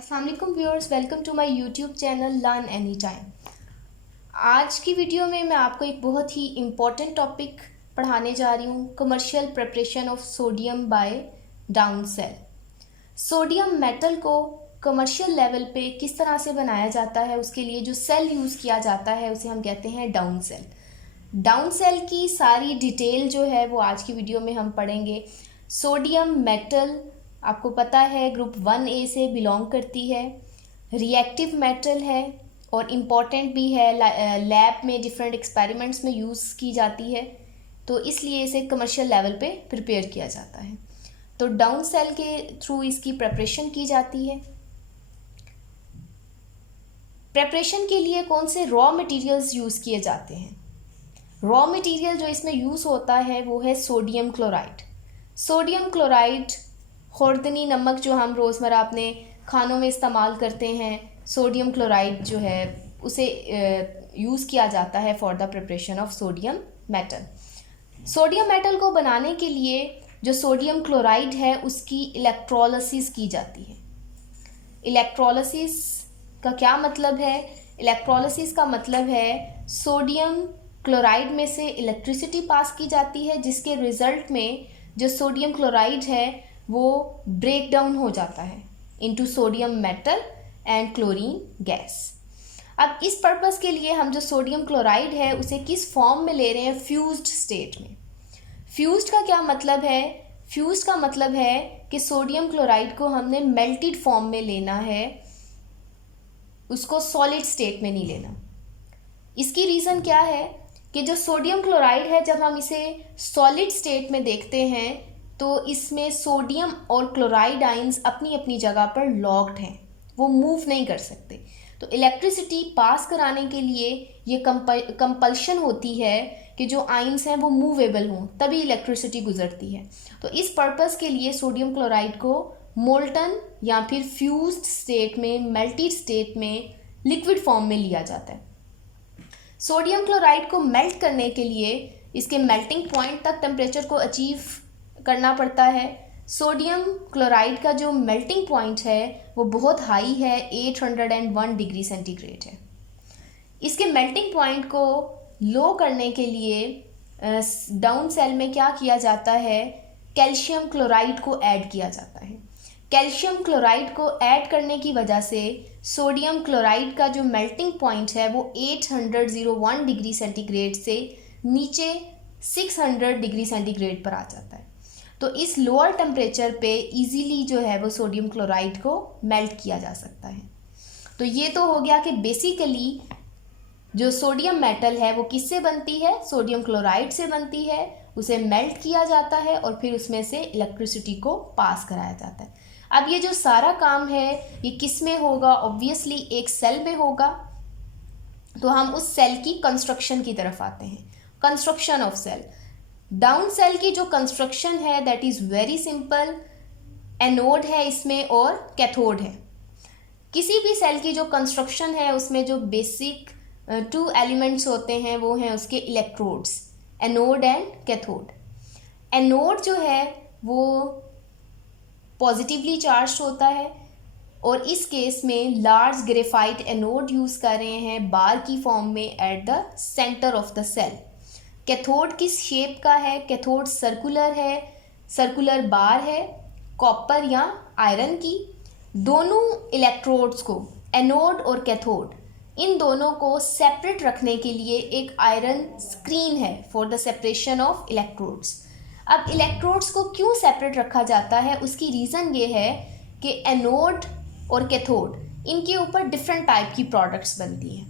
अस्सलाम वालेकुम viewers, welcome to my YouTube channel learn any time. आज की वीडियो में मैं आपको एक बहुत ही इम्पॉर्टेंट टॉपिक पढ़ाने जा रही हूँ, commercial preparation of sodium by Down cell. Sodium metal को कमर्शियल लेवल पे किस तरह से बनाया जाता है, उसके लिए जो सेल यूज़ किया जाता है उसे हम कहते हैं डाउन सेल। डाउन सेल की सारी डिटेल जो है वो आज की वीडियो में हम पढ़ेंगे। सोडियम मेटल आपको पता है ग्रुप 1A से बिलोंग करती है, रिएक्टिव मेटल है और इम्पॉर्टेंट भी है, लैब में डिफरेंट एक्सपेरिमेंट्स में यूज़ की जाती है, तो इसलिए इसे कमर्शियल लेवल पे प्रिपेयर किया जाता है। तो डाउन सेल के थ्रू इसकी प्रिपरेशन की जाती है। प्रिपरेशन के लिए कौन से रॉ मटेरियल्स यूज़ किए जाते हैं? रॉ मटेरियल जो इसमें यूज़ होता है वो है सोडियम क्लोराइड। सोडियम क्लोराइड खुर्दनी नमक जो हम रोज़मर्रा अपने खानों में इस्तेमाल करते हैं, सोडियम क्लोराइड जो है उसे यूज़ किया जाता है for the preparation of sodium metal. Sodium metal को बनाने के लिए जो सोडियम क्लोराइड है उसकी इलेक्ट्रोलिसिस की जाती है। इलेक्ट्रोलिसिस का क्या मतलब है? इलेक्ट्रोलिसिस का मतलब है सोडियम क्लोराइड में से इलेक्ट्रिसिटी पास की जाती है, जिसके रिजल्ट में जो सोडियम क्लोराइड है वो ब्रेक डाउन हो जाता है into sodium metal and chlorine gas. अब इस पर्पस के लिए हम जो सोडियम क्लोराइड है उसे किस फॉर्म में ले रहे हैं? फ्यूज्ड स्टेट में। फ्यूज्ड का क्या मतलब है? फ्यूज्ड का मतलब है कि सोडियम क्लोराइड को हमने मेल्टेड फॉर्म में लेना है, उसको सॉलिड स्टेट में नहीं लेना। इसकी रीज़न क्या है कि जो सोडियम क्लोराइड है जब हम इसे सॉलिड स्टेट में देखते हैं तो इसमें सोडियम और क्लोराइड आइंस अपनी अपनी जगह पर लॉक्ड हैं, वो मूव नहीं कर सकते। तो इलेक्ट्रिसिटी पास कराने के लिए ये कंपल्शन होती है कि जो आइंस हैं वो मूवेबल हों, तभी इलेक्ट्रिसिटी गुजरती है। तो इस पर्पस के लिए सोडियम क्लोराइड को मोल्टन या फिर फ्यूज्ड स्टेट में, मेल्टेड स्टेट में, लिक्विड फॉर्म में लिया जाता है। सोडियम क्लोराइड को मेल्ट करने के लिए इसके मेल्टिंग पॉइंट तक टेम्परेचर को अचीव करना पड़ता है। सोडियम क्लोराइड का जो मेल्टिंग पॉइंट है वो बहुत हाई है, 801 डिग्री सेंटीग्रेड है। इसके मेल्टिंग पॉइंट को लो करने के लिए डाउन सेल में क्या किया जाता है? कैल्शियम क्लोराइड को ऐड किया जाता है। कैल्शियम क्लोराइड को ऐड करने की वजह से सोडियम क्लोराइड का जो मेल्टिंग पॉइंट है वो 801 डिग्री सेंटीग्रेड से नीचे 600 डिग्री सेंटीग्रेड पर आ जाता है। तो इस लोअर टेम्परेचर पे इजीली जो है वो सोडियम क्लोराइड को मेल्ट किया जा सकता है। तो ये तो हो गया कि बेसिकली जो सोडियम मेटल है वो किससे बनती है? सोडियम क्लोराइड से बनती है। उसे मेल्ट किया जाता है और फिर उसमें से इलेक्ट्रिसिटी को पास कराया जाता है। अब ये जो सारा काम है ये किस में होगा? ऑब्वियसली एक सेल में होगा। तो हम उस सेल की कंस्ट्रक्शन की तरफ आते हैं। Construction of cell. Down cell की जो कंस्ट्रक्शन है that is very simple. Anode है इसमें और कैथोड है। किसी भी सेल की जो कंस्ट्रक्शन है उसमें जो बेसिक 2 एलिमेंट्स होते हैं वो हैं उसके electrodes, anode and cathode. Anode जो है वो पॉजिटिवली चार्ज होता है और इस केस में लार्ज ग्रेफाइट एनोड यूज़ कर रहे हैं बार की फॉर्म में at the centre of the cell. Cathode किस शेप का है? कैथोड सर्कुलर है, सर्कुलर बार है, कॉपर या आयरन की। दोनों इलेक्ट्रोड्स को, एनोड और कैथोड, इन दोनों को सेपरेट रखने के लिए एक आयरन स्क्रीन है for the separation of electrodes. अब इलेक्ट्रोड्स को क्यों सेपरेट रखा जाता है? उसकी रीज़न ये है कि एनोड और कैथोड इनके ऊपर डिफरेंट टाइप की प्रोडक्ट्स बनती हैं।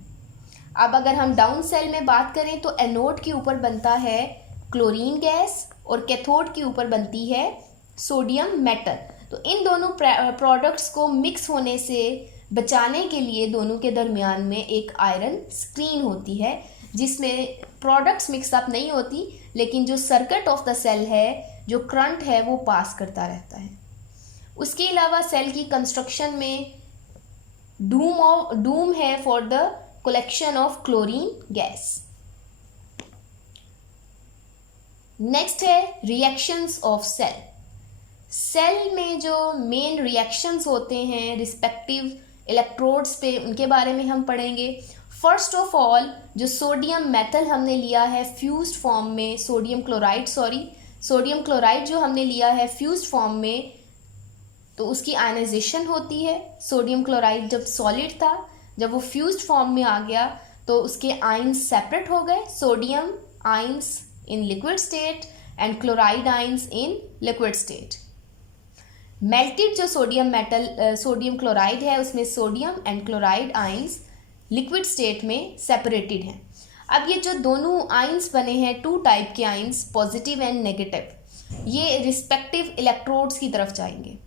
अब अगर हम डाउन सेल में बात करें तो एनोड के ऊपर बनता है क्लोरीन गैस और कैथोड के ऊपर बनती है सोडियम मेटल। तो इन दोनों प्रोडक्ट्स को मिक्स होने से बचाने के लिए दोनों के दरमियान में एक आयरन स्क्रीन होती है जिसमें प्रोडक्ट्स मिक्सअप नहीं होती, लेकिन जो सर्किट ऑफ द सेल है, जो करंट है वो पास करता रहता है। उसके अलावा सेल की कंस्ट्रक्शन में डूम है for the collection of chlorine gas। Next है reactions of cell। सेल में जो मेन रिएक्शंस होते हैं रिस्पेक्टिव इलेक्ट्रोड्स पे, उनके बारे में हम पढ़ेंगे। फर्स्ट ऑफ ऑल जो सोडियम मेटल हमने लिया है फ्यूज्ड फॉर्म में, सोडियम क्लोराइड जो हमने लिया है फ्यूज्ड फॉर्म में, तो उसकी आयनाइजेशन होती है। सोडियम क्लोराइड जब सॉलिड था, जब वो फ्यूज्ड फॉर्म में आ गया तो उसके आयंस सेपरेट हो गए, sodium ions in liquid state and chloride ions in liquid state. Melted जो सोडियम क्लोराइड है उसमें sodium and chloride ions liquid state में सेपरेटेड हैं। अब ये जो दोनों आयंस बने हैं, टू टाइप के आयंस, पॉजिटिव एंड नेगेटिव, ये रिस्पेक्टिव इलेक्ट्रोड्स की तरफ जाएंगे।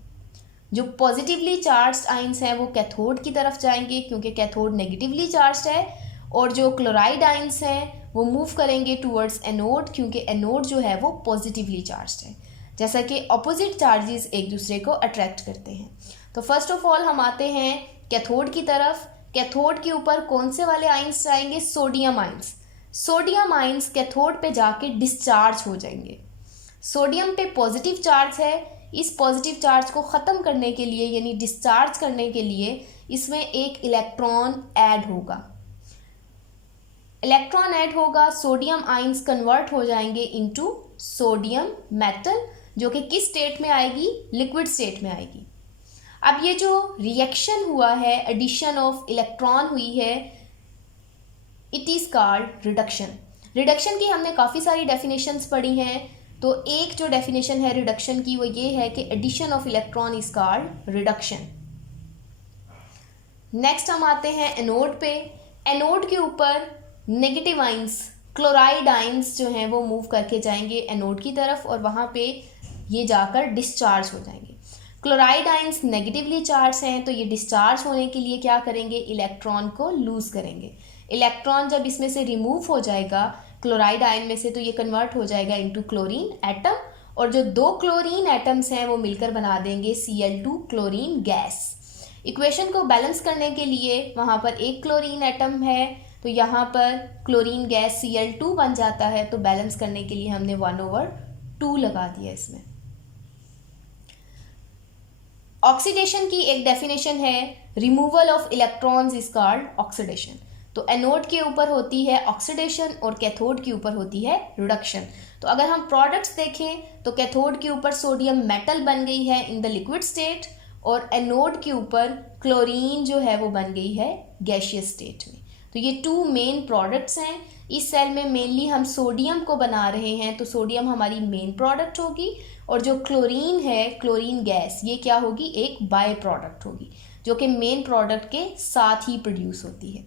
जो पॉजिटिवली चार्ज्ड आयंस हैं वो कैथोड की तरफ जाएंगे क्योंकि कैथोड नेगेटिवली चार्ज्ड है, और जो क्लोराइड आयंस हैं वो मूव करेंगे टूवर्ड्स एनोड क्योंकि एनोड जो है वो पॉजिटिवली चार्ज्ड है। जैसा कि अपोजिट चार्जेस एक दूसरे को अट्रैक्ट करते हैं। तो फर्स्ट ऑफ ऑल हम आते हैं कैथोड की तरफ। कैथोड के ऊपर कौन से वाले आयंस जाएंगे? Sodium ions. Sodium ions cathode पे जाके डिस्चार्ज हो जाएंगे। सोडियम पे पॉजिटिव चार्ज है, इस पॉजिटिव चार्ज को ख़त्म करने के लिए यानी डिस्चार्ज करने के लिए इसमें एक इलेक्ट्रॉन ऐड होगा। सोडियम आयंस कन्वर्ट हो जाएंगे इनटू सोडियम मेटल, जो कि किस स्टेट में आएगी? लिक्विड स्टेट में आएगी। अब ये जो रिएक्शन हुआ है, एडिशन ऑफ इलेक्ट्रॉन हुई है, it is called reduction. Reduction की हमने काफ़ी सारी डेफिनेशंस पढ़ी हैं, तो एक जो डेफिनेशन है रिडक्शन की वो ये है कि addition of electron is called reduction. Next हम आते हैं एनोड पे। एनोड के ऊपर नेगेटिव आयंस, क्लोराइड आयंस जो हैं वो मूव करके जाएंगे एनोड की तरफ और वहाँ पे ये जाकर डिस्चार्ज हो जाएंगे। क्लोराइड आयंस नेगेटिवली चार्ज हैं, तो ये डिस्चार्ज होने के लिए क्या करेंगे? इलेक्ट्रॉन को लूज करेंगे। इलेक्ट्रॉन जब इसमें से रिमूव हो जाएगा क्लोराइड आयन में से, तो ये कन्वर्ट हो जाएगा इनटू क्लोरीन एटम, और जो दो क्लोरीन एटम्स हैं वो मिलकर बना देंगे Cl2 क्लोरीन गैस। इक्वेशन को बैलेंस करने के लिए वहाँ पर एक क्लोरीन एटम है, तो यहाँ पर क्लोरीन गैस Cl2 बन जाता है, तो बैलेंस करने के लिए हमने 1/2 लगा दिया इसमें। ऑक्सीडेशन की एक डेफिनेशन है, removal of electrons is called oxidation. तो एनोड के ऊपर होती है ऑक्सीडेशन और कैथोड के ऊपर होती है रिडक्शन। तो अगर हम प्रोडक्ट्स देखें तो कैथोड के ऊपर सोडियम मेटल बन गई है इन द लिक्विड स्टेट, और एनोड के ऊपर क्लोरीन जो है वो बन गई है गैसियस स्टेट में। तो ये टू मेन प्रोडक्ट्स हैं। इस सेल में मेनली हम सोडियम को बना रहे हैं, तो सोडियम हमारी मेन प्रोडक्ट होगी, और जो क्लोरीन है, क्लोरीन गैस, ये क्या होगी? एक बाय प्रोडक्ट होगी जो कि मेन प्रोडक्ट के साथ ही प्रोड्यूस होती है।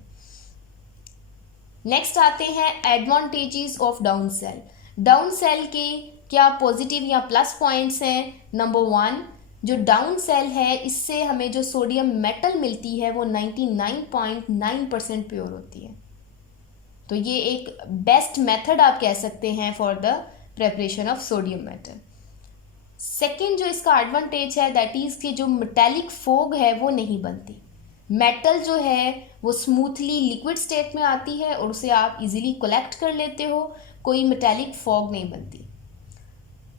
नेक्स्ट आते हैं advantages of Down cell. Down cell के क्या पॉजिटिव या प्लस पॉइंट्स हैं? नंबर 1, जो डाउन सेल है इससे हमें जो सोडियम मेटल मिलती है वो 99.9% प्योर होती है। तो ये एक बेस्ट मेथड आप कह सकते हैं for the preparation of sodium metal. Second जो इसका एडवांटेज है दैट इज़ कि जो मेटेलिक फोग है वो नहीं बनती। मेटल जो है वो स्मूथली लिक्विड स्टेट में आती है और उसे आप इजीली कलेक्ट कर लेते हो, कोई मेटेलिक फॉग नहीं बनती।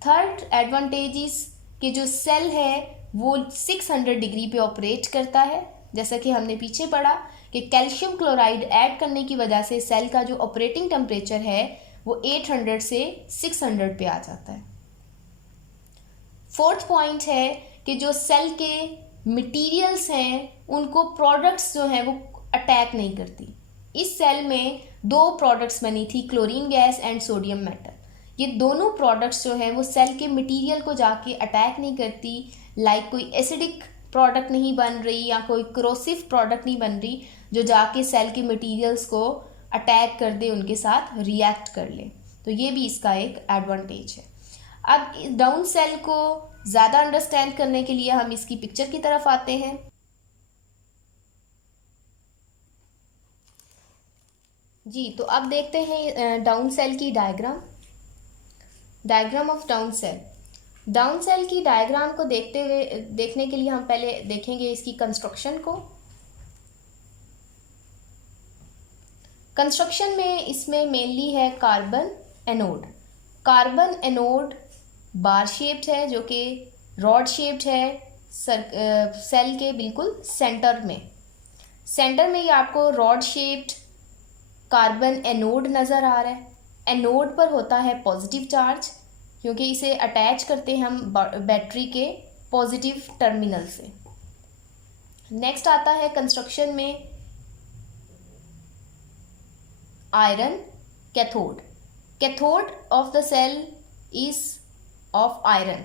थर्ड एडवांटेज कि जो सेल है वो 600 डिग्री पे ऑपरेट करता है। जैसा कि हमने पीछे पढ़ा कि कैल्शियम क्लोराइड ऐड करने की वजह से सेल का जो ऑपरेटिंग टेम्परेचर है वो 800 से 600 पे आ जाता है। फोर्थ पॉइंट है कि जो सेल के मटेरियल्स हैं उनको प्रोडक्ट्स जो हैं वो अटैक नहीं करती। इस सेल में 2 प्रोडक्ट्स बनी थी, chlorine gas and sodium metal. ये दोनों प्रोडक्ट्स जो हैं वो सेल के मटेरियल को जाके अटैक नहीं करती, लाइक कोई एसिडिक प्रोडक्ट नहीं बन रही या कोई क्रोसिव प्रोडक्ट नहीं बन रही जो जाके सेल के मटेरियल्स को अटैक कर दे, उनके साथ रिएक्ट कर ले। तो ये भी इसका एक एडवांटेज है। अब डाउन सेल को ज़्यादा अंडरस्टैंड करने के लिए हम इसकी पिक्चर की तरफ आते हैं। जी, तो अब देखते हैं डाउन सेल की diagram of Down cell. Down cell की डायग्राम को देखने के लिए हम पहले देखेंगे इसकी कंस्ट्रक्शन को। कंस्ट्रक्शन में इसमें मेनली है कार्बन एनोड। कार्बन एनोड बार शेप्ड है जो कि रॉड शेप्ड है सेल के बिल्कुल सेंटर में ये आपको रॉड शेप्ड कार्बन एनोड नज़र आ रहा है। एनोड पर होता है पॉजिटिव चार्ज, क्योंकि इसे अटैच करते हैं हम बैटरी के पॉजिटिव टर्मिनल से। नेक्स्ट आता है कंस्ट्रक्शन में iron cathode. Cathode of the cell is of iron.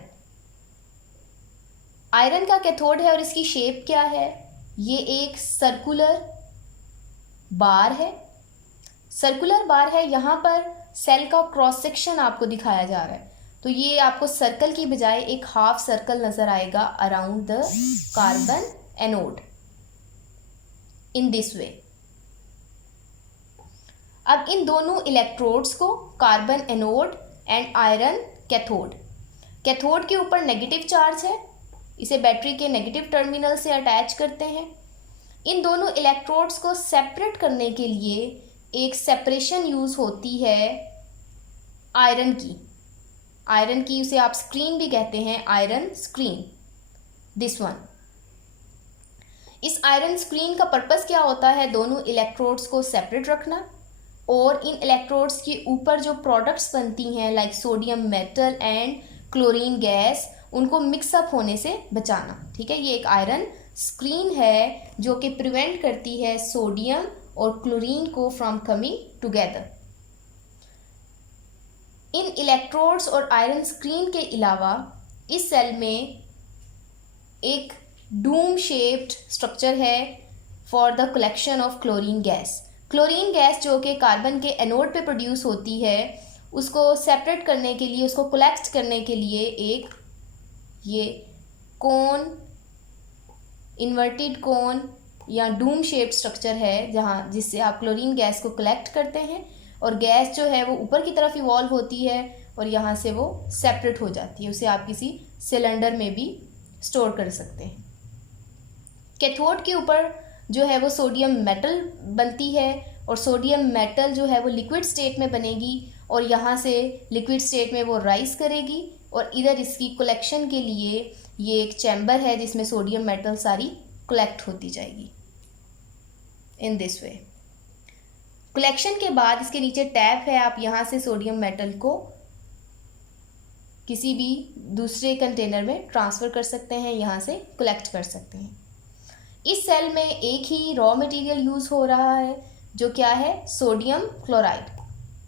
Iron का कैथोड है और इसकी शेप क्या है? ये एक सर्कुलर बार है। सर्कुलर बार है, यहाँ पर सेल का क्रॉस सेक्शन आपको दिखाया जा रहा है। तो ये आपको सर्कल की बजाय एक हाफ सर्कल नजर आएगा around the carbon anode in this way. अब इन दोनों इलेक्ट्रोड्स को carbon anode and iron cathode, cathode के ऊपर नेगेटिव चार्ज है, इसे बैटरी के नेगेटिव टर्मिनल से अटैच करते हैं। इन दोनों इलेक्ट्रोड्स को सेपरेट करने के लिए एक सेपरेशन यूज़ होती है आयरन की उसे आप स्क्रीन भी कहते हैं, आयरन स्क्रीन, दिस वन। इस आयरन स्क्रीन का पर्पस क्या होता है? दोनों इलेक्ट्रोड्स को सेपरेट रखना और इन इलेक्ट्रोड्स के ऊपर जो प्रोडक्ट्स बनती हैं like sodium metal and chlorine gas, उनको मिक्सअप होने से बचाना। ठीक है, ये एक आयरन स्क्रीन है जो कि प्रिवेंट करती है सोडियम और क्लोरीन को from coming together. In electrodes और आयरन स्क्रीन के अलावा इस सेल में एक डूम शेप्ड स्ट्रक्चर है for the collection of chlorine gas. Chlorine gas जो कि कार्बन के एनोड पे प्रोड्यूस होती है, उसको सेपरेट करने के लिए, उसको कलेक्ट करने के लिए एक ये कोन, इन्वर्टेड कोन या डूम शेप्ड स्ट्रक्चर है जिससे आप क्लोरीन गैस को कलेक्ट करते हैं और गैस जो है वो ऊपर की तरफ इवॉल्व होती है और यहाँ से वो सेपरेट हो जाती है। उसे आप किसी सिलेंडर में भी स्टोर कर सकते हैं। कैथोड के ऊपर जो है वो सोडियम मेटल बनती है और सोडियम मेटल जो है वो लिक्विड स्टेट में बनेगी और यहाँ से लिक्विड स्टेट में वो राइज करेगी और इधर इसकी कलेक्शन के लिए ये एक चैम्बर है जिसमें सोडियम मेटल सारी कलेक्ट होती जाएगी इन दिस वे। कलेक्शन के बाद इसके नीचे टैप है, आप यहाँ से सोडियम मेटल को किसी भी दूसरे कंटेनर में ट्रांसफ़र कर सकते हैं, यहाँ से कलेक्ट कर सकते हैं। इस सेल में एक ही रॉ मटेरियल यूज़ हो रहा है जो क्या है? Sodium chloride,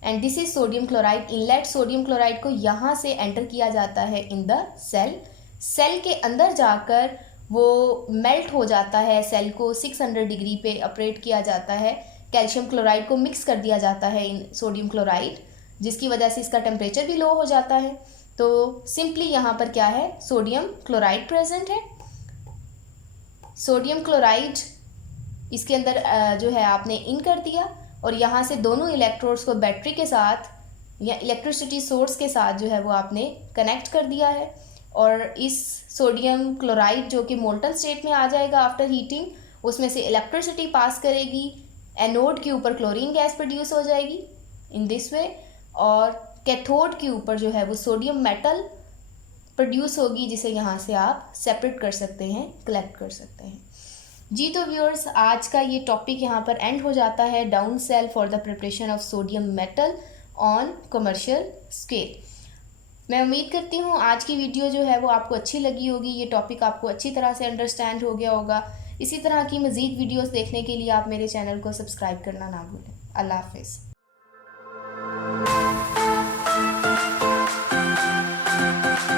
and this is sodium chloride. Inlet sodium chloride को यहाँ से एंटर किया जाता है इन द सेल के अंदर जाकर वो मेल्ट हो जाता है। सेल को 600 डिग्री पे ऑपरेट किया जाता है। कैल्शियम क्लोराइड को मिक्स कर दिया जाता है इन सोडियम क्लोराइड, जिसकी वजह से इसका टेम्परेचर भी लो हो जाता है। तो सिंपली यहाँ पर क्या है? सोडियम क्लोराइड प्रेजेंट है। सोडियम क्लोराइड इसके अंदर जो है आपने इन कर दिया और यहाँ से दोनों इलेक्ट्रोड्स को बैटरी के साथ या इलेक्ट्रिसिटी सोर्स के साथ जो है वो आपने कनेक्ट कर दिया है और इस सोडियम क्लोराइड जो कि मोल्टन स्टेट में आ जाएगा आफ्टर हीटिंग, उसमें से इलेक्ट्रिसिटी पास करेगी, एनोड के ऊपर क्लोरीन गैस प्रोड्यूस हो जाएगी इन दिस वे और कैथोड के ऊपर जो है वो सोडियम मेटल प्रोड्यूस होगी जिसे यहाँ से आप सेपरेट कर सकते हैं, कलेक्ट कर सकते हैं। जी तो व्यूअर्स, आज का ये टॉपिक यहाँ पर एंड हो जाता है, Down cell for the preparation of sodium metal on commercial scale. मैं उम्मीद करती हूँ आज की वीडियो जो है वो आपको अच्छी लगी होगी, ये टॉपिक आपको अच्छी तरह से अंडरस्टैंड हो गया होगा। इसी तरह की मज़ीद वीडियोस देखने के लिए आप मेरे चैनल को सब्सक्राइब करना ना भूलें। अल्लाह हाफिज़।